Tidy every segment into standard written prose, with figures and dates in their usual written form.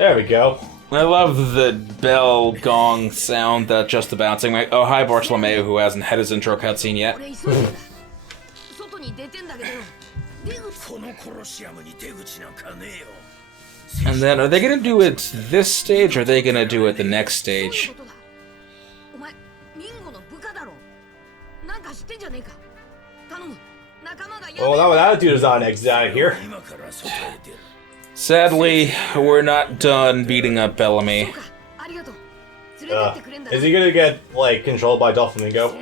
There we go. I love the bell gong sound that just the bouncing. Like, oh, hi, Bartolomeo, who hasn't had his intro cutscene yet. And then, are they gonna do it this stage, or are they gonna do it the next stage? Well, now that dude is on exit out of here. Sadly, we're not done beating up Bellamy. Is he gonna get, like, controlled by Doflamingo?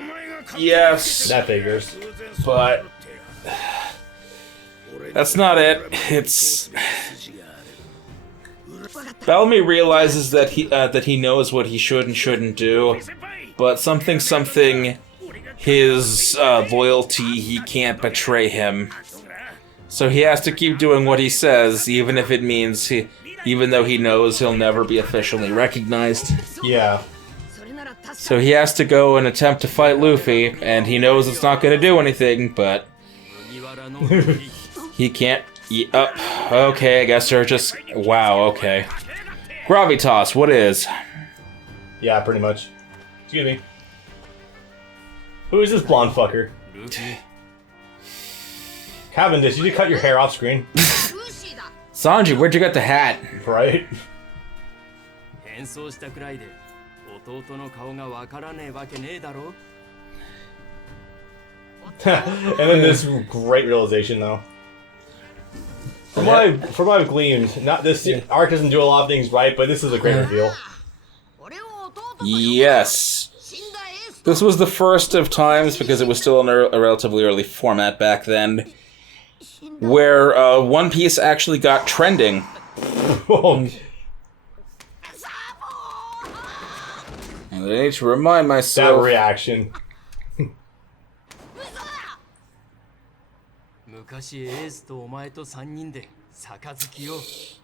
Yes, That figures. but that's not it. It's Bellamy realizes that he knows what he should and shouldn't do, but something his loyalty, he can't betray him. So he has to keep doing what he says, even if it means even though he knows he'll never be officially recognized. Yeah. So he has to go and attempt to fight Luffy, and he knows it's not going to do anything, but he can't. Okay, I guess they're just. Wow. Okay. Gravitas, what is? Yeah, pretty much. Excuse me. Who is this blonde fucker? Cavendish, you need to cut your hair off screen. Sanji, where'd you get the hat? Right? And then this great realization, though. From what I've gleaned, not this arc doesn't do a lot of things right, but this is a great reveal. Yes. This was the first of times, because it was still in a relatively early format back then, where One Piece actually got trending. And I need to remind myself... That reaction.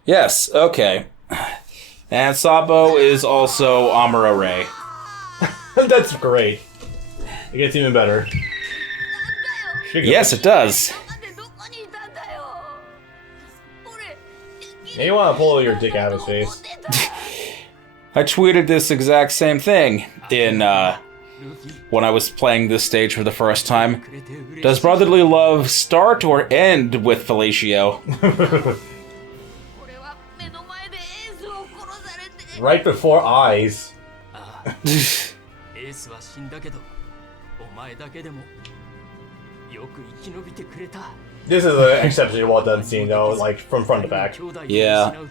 Yes, okay. And Sabo is also Amuro Ray. That's great. It gets even better. Yes, it does. Now you want to pull your dick out of his face. I tweeted this exact same thing in, when I was playing this stage for the first time. Does brotherly love start or end with fellatio? Right before eyes. This is an exceptionally well done scene, though, like from front to back. Yeah.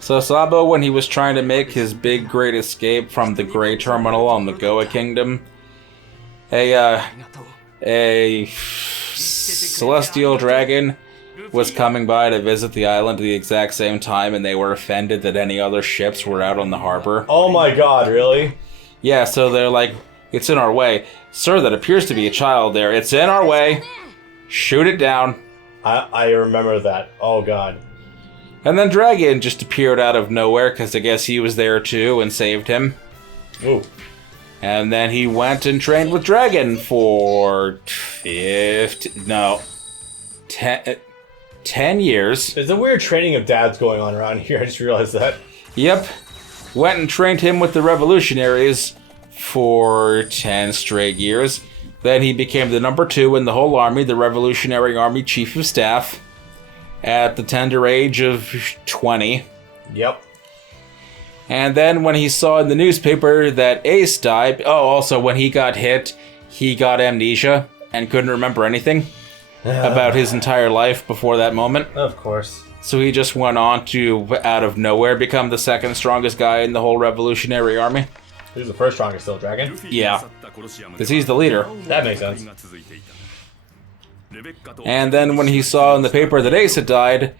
So Sabo, when he was trying to make his big great escape from the Grey Terminal on the Goa Kingdom, a celestial dragon was coming by to visit the island at the exact same time, and they were offended that any other ships were out on the harbor. Oh my god, really? Yeah, so they're like, it's in our way. Sir, that appears to be a child there. It's in our way. Shoot it down. I remember that. Oh god. And then Dragon just appeared out of nowhere, because I guess he was there too and saved him. Ooh. And then he went and trained with Dragon for 10 years. There's a weird training of dads going on around here, I just realized that. Yep. Went and trained him with the revolutionaries for 10 straight years. Then he became the number 2 in the whole army, the Revolutionary Army Chief of Staff, at the tender age of 20. Yep. And then when he saw in the newspaper that Ace died, also when he got hit, he got amnesia and couldn't remember anything about his entire life before that moment. Of course. So he just went on to, out of nowhere, become the second strongest guy in the whole Revolutionary Army. Who's the first strongest still, Dragon? Yeah, because he's the leader. That makes sense. And then when he saw in the paper that Ace had died,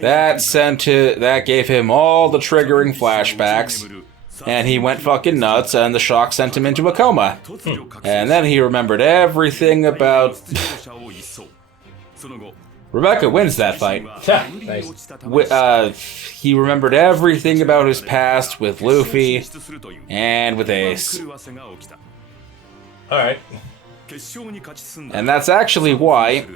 that gave him all the triggering flashbacks, and he went fucking nuts, and the shock sent him into a coma. And then he remembered everything about... Rebecca wins that fight. Nice. He remembered everything about his past with Luffy and with Ace. Alright. And that's actually why,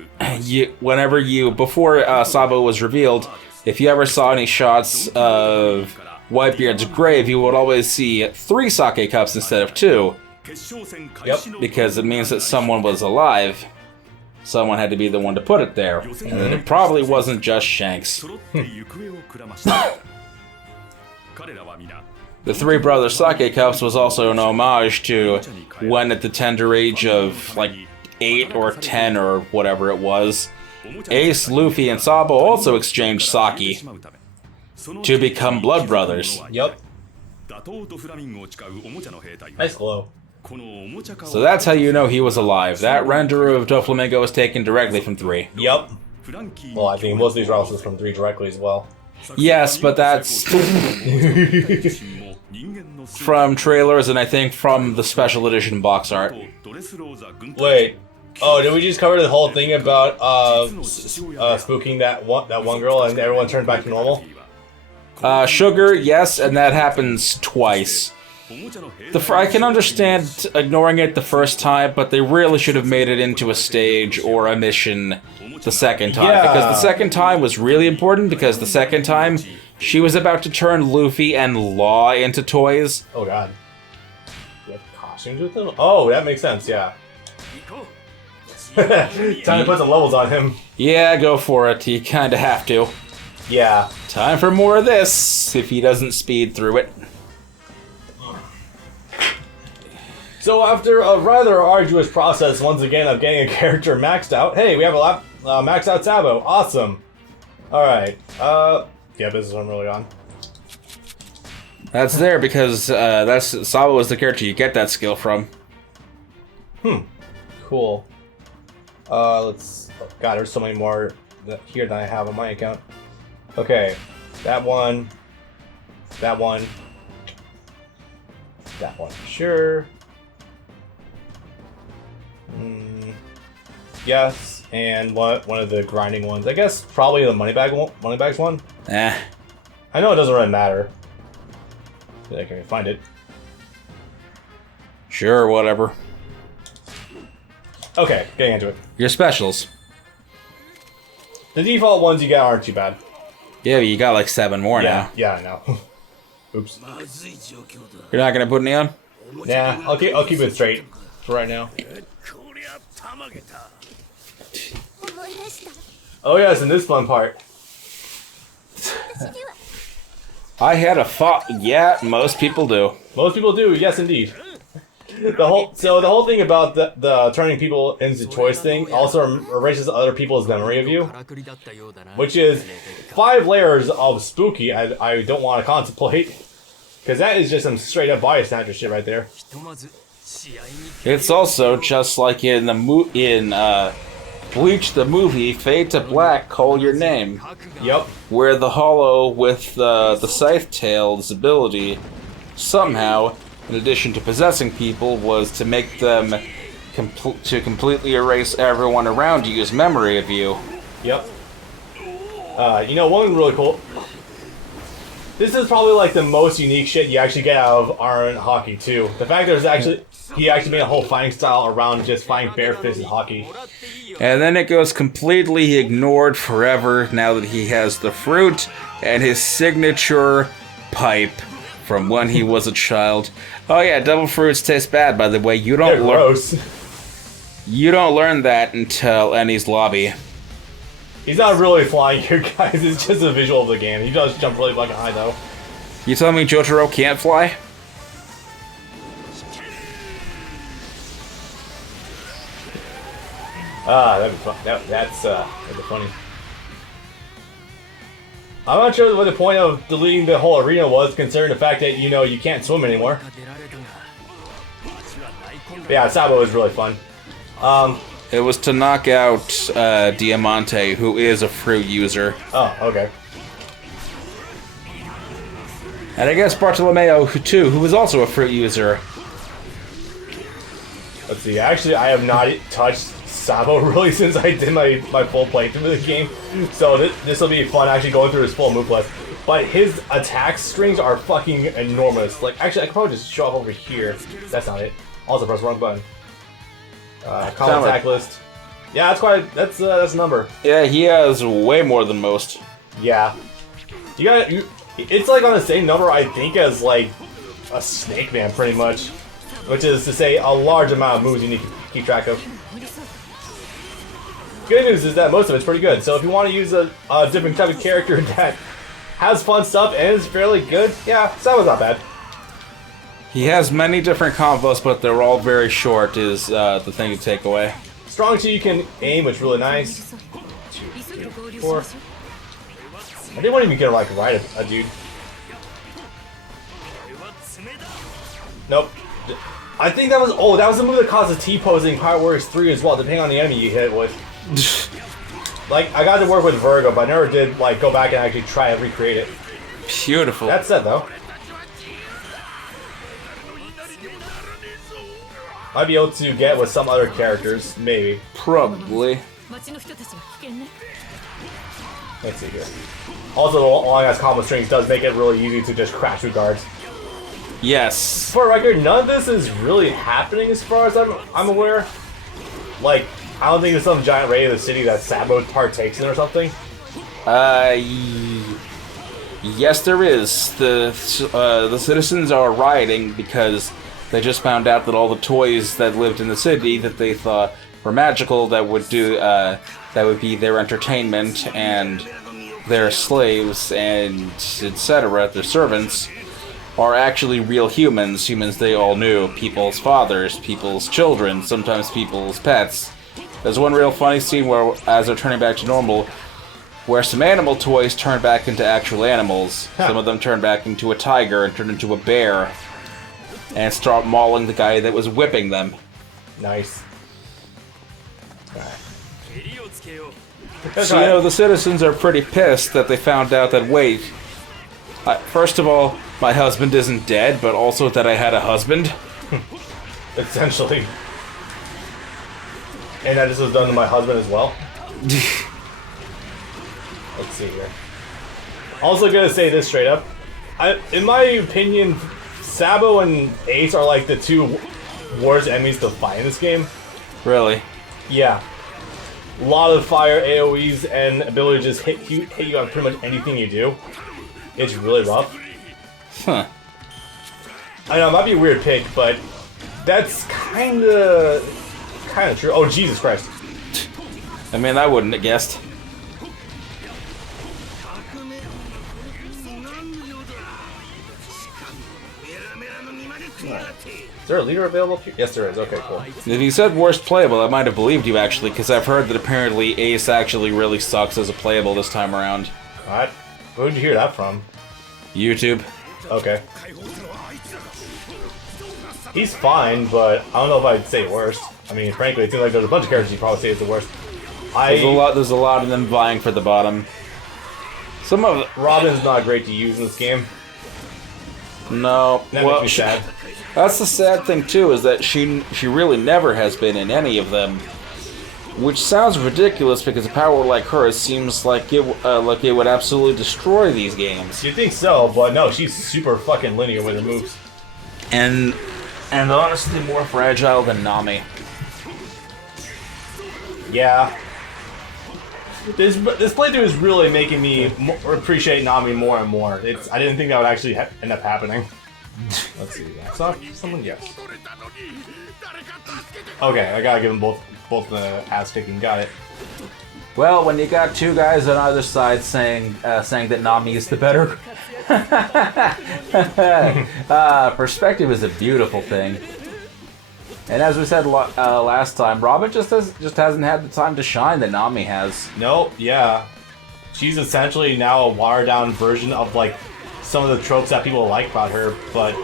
before Sabo was revealed, if you ever saw any shots of Whitebeard's grave, you would always see 3 sake cups instead of 2. Yep. Because it means that someone was alive. Someone had to be the one to put it there. And it probably wasn't just Shanks. The 3 brother sake cups was also an homage to when at the tender age of like 8 or 10 or whatever it was, Ace, Luffy, and Sabo also exchanged sake to become blood brothers. Yep. Nice glow. So that's how you know he was alive. That render of Doflamingo was taken directly from 3. Yep. Well, I think most of these are also from 3 directly as well. Yes, but that's from trailers and I think from the special edition box art. Wait. Oh, did we just cover the whole thing about spooking that one girl and everyone turned back to normal? Sugar, yes, and that happens twice. I can understand ignoring it the first time, but they really should have made it into a stage or a mission the second time. Yeah. Because the second time was really important, because the second time she was about to turn Luffy and Law into toys. Oh god. You have costumes with them? Oh, that makes sense, yeah. Time to put some levels on him. Yeah, go for it. You kinda have to. Yeah. Time for more of this, if he doesn't speed through it. So after a rather arduous process, once again, of getting a character maxed out, hey, we have a maxed out Sabo. Awesome. Alright. Yeah, this is what I'm really on. That's there because Sabo is the character you get that skill from. Cool. Let's... Oh god, there's so many more here than I have on my account. Okay. That one. That one. That one. Sure. Yes, and one of the grinding ones. I guess probably the moneybags one. Eh. I know it doesn't really matter. I can find it. Sure, whatever. Okay, getting into it. Your specials. The default ones you get aren't too bad. Yeah, but you got like 7 more Yeah, now. yeah, I know. Oops. You're not gonna put any on? Nah, I'll keep it straight for right now. Oh yes, and this fun part. I had a thought. Yeah, most people do. Most people do, yes indeed. The whole thing about the turning people into toys thing also erases other people's memory of you, which is 5 layers of spooky I don't want to contemplate, because that is just some straight up body snatcher shit right there. It's also just like in Bleach the movie, Fade to Black, Call Your Name. Yep. Where the Hollow with the Scythe-tail's ability, somehow, in addition to possessing people, was to make them completely erase everyone around you's memory of you. Yep. You know, one really cool... This is probably like the most unique shit you actually get out of Iron Hockey too. The fact that he actually made a whole fighting style around just fighting bare-fisted hockey. And then it goes completely ignored forever now that he has the fruit and his signature pipe from when he was a child. Oh yeah, devil fruits taste bad, by the way. They're gross. You don't learn that until Ennie's lobby. He's not really flying here, guys. It's just a visual of the game. He does jump really fucking high, though. You telling me Jotaro can't fly? That'd be fun. That'd be funny. I'm not sure what the point of deleting the whole arena was, considering the fact that, you know, you can't swim anymore. But yeah, Sabo was really fun. It was to knock out Diamante, who is a fruit user. Oh, okay. And I guess Bartolomeo, too, who was also a fruit user. Let's see, actually, I have not touched Sabo really since I did my full playthrough of the game. So this will be fun actually going through his full move list. But his attack strings are fucking enormous. Like, actually, I could probably just show up over here. That's not it. Also, press the wrong button. Common attack list. Yeah, that's a number. Yeah, he has way more than most. Yeah. It's like on the same number, I think, as like a Snake Man, pretty much. Which is to say, a large amount of moves you need to keep track of. Good news is that most of it's pretty good. So if you want to use a different type of character that has fun stuff and is fairly good, yeah, Sabo's not bad. He has many different combos, but they're all very short, is the thing to take away. Strong 2 you can aim, which is really nice. 4. I didn't want to even get like ride a dude. Nope. I think that was the move that causes T-posing Pirate Warriors 3 as well, depending on the enemy you hit it with. Like, I got to work with Virgo, but I never did like go back and actually try to recreate it. Beautiful. That said, though, might be able to get with some other characters, maybe. Probably. Let's see here. Also, the long-ass combo strings does make it really easy to just crash through guards. Yes. For the record, none of this is really happening as far as I'm aware. Like, I don't think there's some giant raid of the city that Sabo partakes in or something. Yes, there is. The citizens are rioting because they just found out that all the toys that lived in the city that they thought were magical that would be their entertainment and their slaves and etc. Their servants are actually real humans they all knew, people's fathers, people's children, sometimes people's pets. There's one real funny scene where, as they're turning back to normal, where some animal toys turn back into actual animals. Some of them turn back into a tiger and turn into a bear and start mauling the guy that was whipping them. Nice. So, you know, the citizens are pretty pissed that they found out that, wait, first of all, my husband isn't dead, but also that I had a husband. Essentially. And that this was done to my husband as well. Let's see here. Also gonna say this straight up. In my opinion, Sabo and Ace are like the two worst enemies to fight in this game. Really? Yeah. A lot of fire AoEs and ability to just hit you on pretty much anything you do. It's really rough. Huh. I know, it might be a weird pick, but that's kinda true. Oh, Jesus Christ. I mean, I wouldn't have guessed. Is there a leader available here? Yes, there is. Okay, cool. If you said worst playable, I might have believed you, actually, because I've heard that apparently Ace actually really sucks as a playable this time around. What? Where'd you hear that from? YouTube. Okay. He's fine, but I don't know if I'd say worst. I mean, frankly, it seems like there's a bunch of characters you probably say is the worst. There's a lot of them vying for the bottom. Some of it. Robin's not great to use in this game. No. That well, makes me sad. That's the sad thing too, is that she really never has been in any of them. Which sounds ridiculous because a power like hers seems like it would absolutely destroy these games. You'd think so, but no, she's super fucking linear with her moves. And honestly more fragile than Nami. Yeah. This playthrough is really making me appreciate Nami more and more. I didn't think that would actually end up happening. Let's see. Someone yes. Okay, I gotta give them both the ass kicking. Got it. Well, when you got two guys on either side saying that Nami is the better, perspective is a beautiful thing. And as we said last time, Robin just hasn't had the time to shine that Nami has. Nope. Yeah, she's essentially now a watered down version of like some of the tropes that people like about her, but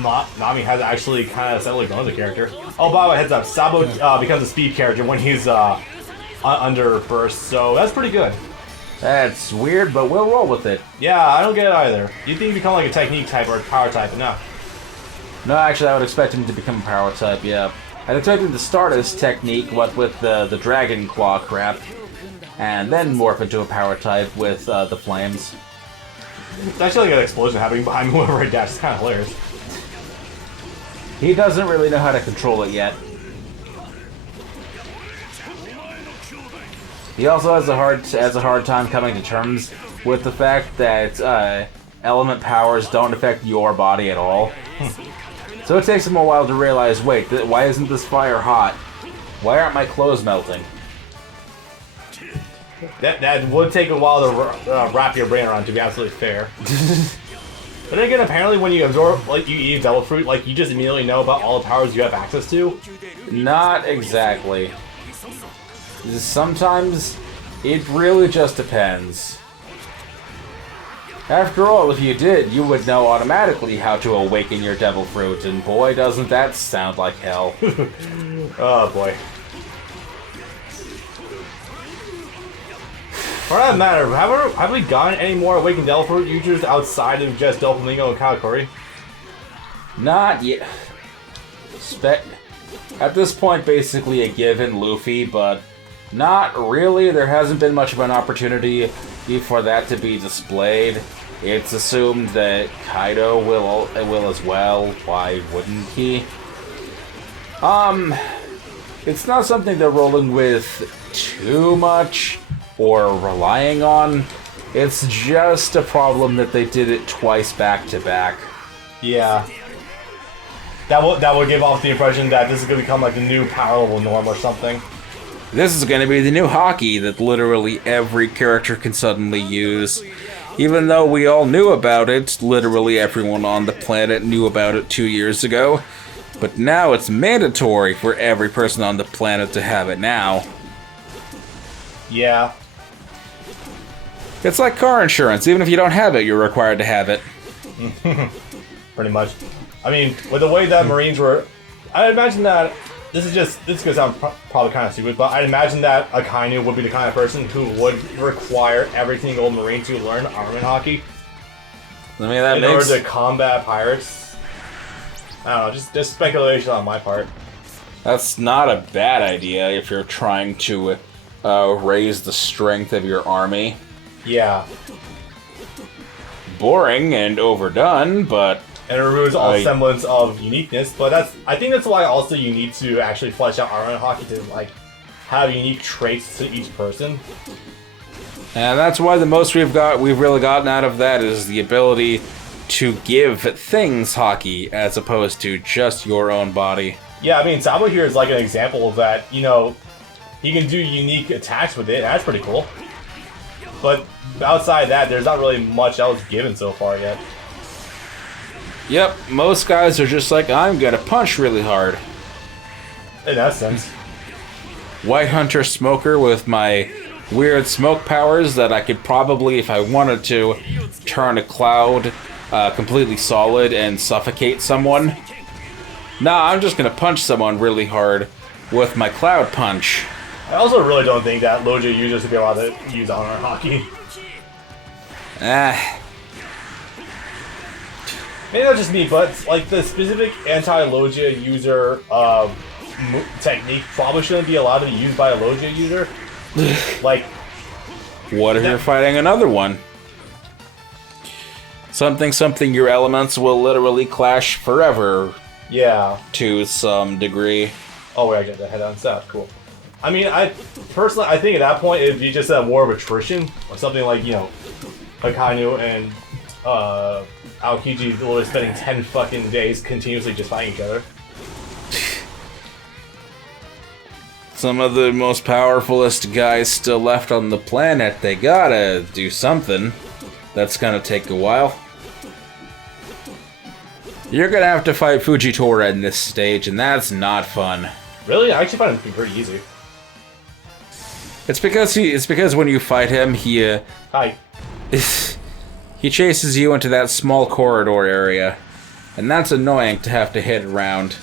Nami has actually kind of steadily grown as a character. Oh, by the way, heads up, Sabo becomes a speed character when he's under burst, so that's pretty good. That's weird, but we'll roll with it. Yeah, I don't get it either. You'd think he'd become like a technique type or a power type, but no. No, actually, I would expect him to become a power type, yeah. I'd expect him to start as technique, what with the dragon claw crap, and then morph into a power type with the flames. It's actually like an explosion happening behind me whenever I dash. It's kind of hilarious. He doesn't really know how to control it yet. He also has a hard time coming to terms with the fact that element powers don't affect your body at all. So it takes him a while to realize, wait, why isn't this fire hot? Why aren't my clothes melting? That would take a while to wrap your brain around, to be absolutely fair. But then again, apparently when you absorb, like, you eat devil fruit, like, you just immediately know about all the powers you have access to. Not exactly. Sometimes it really just depends. After all, if you did, you would know automatically how to awaken your devil fruit, and boy, doesn't that sound like hell. Oh boy. For that matter, have we gotten any more awakened devil fruit users outside of just Doflamingo and Katakuri? Not yet. At this point, basically a given Luffy, but not really. There hasn't been much of an opportunity for that to be displayed. It's assumed that Kaido will as well. Why wouldn't he? It's not something they're rolling with too much or relying on. It's just a problem that they did it twice back to back. Yeah. That will give off the impression that this is going to become like the new power level norm or something. This is going to be the new hockey that literally every character can suddenly use. Even though we all knew about it, literally everyone on the planet knew about it 2 years ago. But now it's mandatory for every person on the planet to have it now. Yeah. It's like car insurance. Even if you don't have it, you're required to have it. Pretty much. I mean, with the way that Marines were... I imagine that... This is going to sound probably kind of stupid, but I'd imagine that Akainu would be the kind of person who would require every single Marine to learn armament hockey. I mean, that in order to combat pirates. I don't know, just speculation on my part. That's not a bad idea if you're trying to raise the strength of your army. Yeah. Boring and overdone, but... And it removes all semblance of uniqueness, but I think that's why also you need to actually flesh out armament hockey to, like, have unique traits to each person. And that's why the most we've really gotten out of that is the ability to give things hockey as opposed to just your own body. Yeah, I mean, Sabo here is like an example of that, you know, he can do unique attacks with it, that's pretty cool. But outside that, there's not really much else given so far yet. Yep, most guys are just like, I'm gonna punch really hard. In that sense. White Hunter Smoker with my weird smoke powers that I could probably, if I wanted to, turn a cloud completely solid and suffocate someone. Nah, I'm just gonna punch someone really hard with my cloud punch. I also really don't think that Loja users would be allowed to use armor hockey. Maybe not just me, but like the specific anti-Logia user technique probably shouldn't be allowed to be used by a Logia user. Like, what if you're fighting another one? Something your elements will literally clash forever. Yeah. To some degree. Oh wait, I got the head on south. Cool. I mean, personally, I think at that point it'd be just a war of attrition, or something like, you know, Akainu and Aokiji literally spending 10 fucking days continuously just fighting each other. Some of the most powerfulest guys still left on the planet, they gotta do something. That's gonna take a while. You're gonna have to fight Fujitora in this stage, and that's not fun. Really? I actually find it to be pretty easy. It's because when you fight him, he Hi. He chases you into that small corridor area, and that's annoying to have to hit around.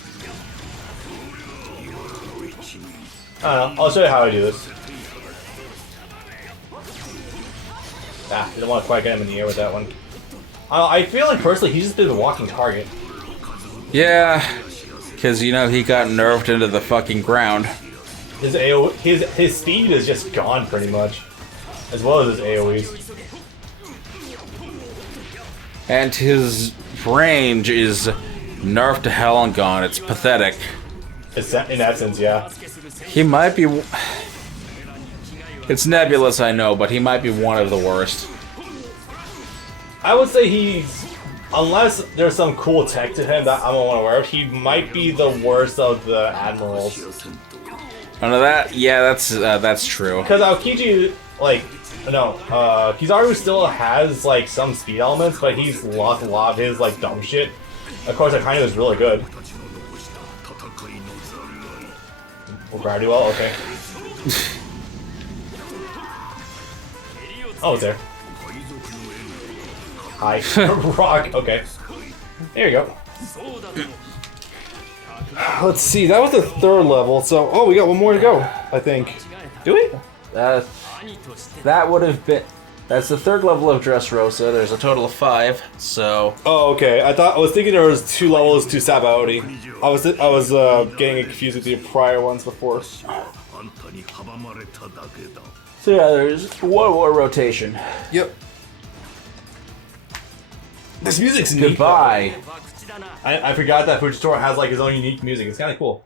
I don't know. I'll show you how I do this. Didn't want to quite get him in the air with that one. I feel like personally he's just been a walking target. Yeah, because you know he got nerfed into the fucking ground. His speed is just gone pretty much, as well as his AoEs. And his range is nerfed to hell and gone. It's pathetic. In that sense, yeah. He might be... It's nebulous, I know, but he might be one of the worst. I would say he's, unless there's some cool tech to him that I'm unaware of, he might be the worst of the admirals. Under that, yeah, that's true. Because Aokiji, like, no, Kizaru still has like some speed elements, but he's lost a lot of his like dumb shit. Of course, Akainu is really good. Oh, gravity well, okay. Oh, it's there. Hi. Rock, okay. There you go. Let's see, that was the 3rd level, so... Oh, we got one more to go, I think. Do we? That would have been... That's the 3rd level of Dressrosa. There's a total of 5, so... Oh, okay. I was thinking there was 2 levels to Sabaody. I was getting confused with the prior ones before. So yeah, there's one more rotation. Yep. This music's neat. Goodbye. I forgot that Fujitora has like his own unique music. It's kind of cool.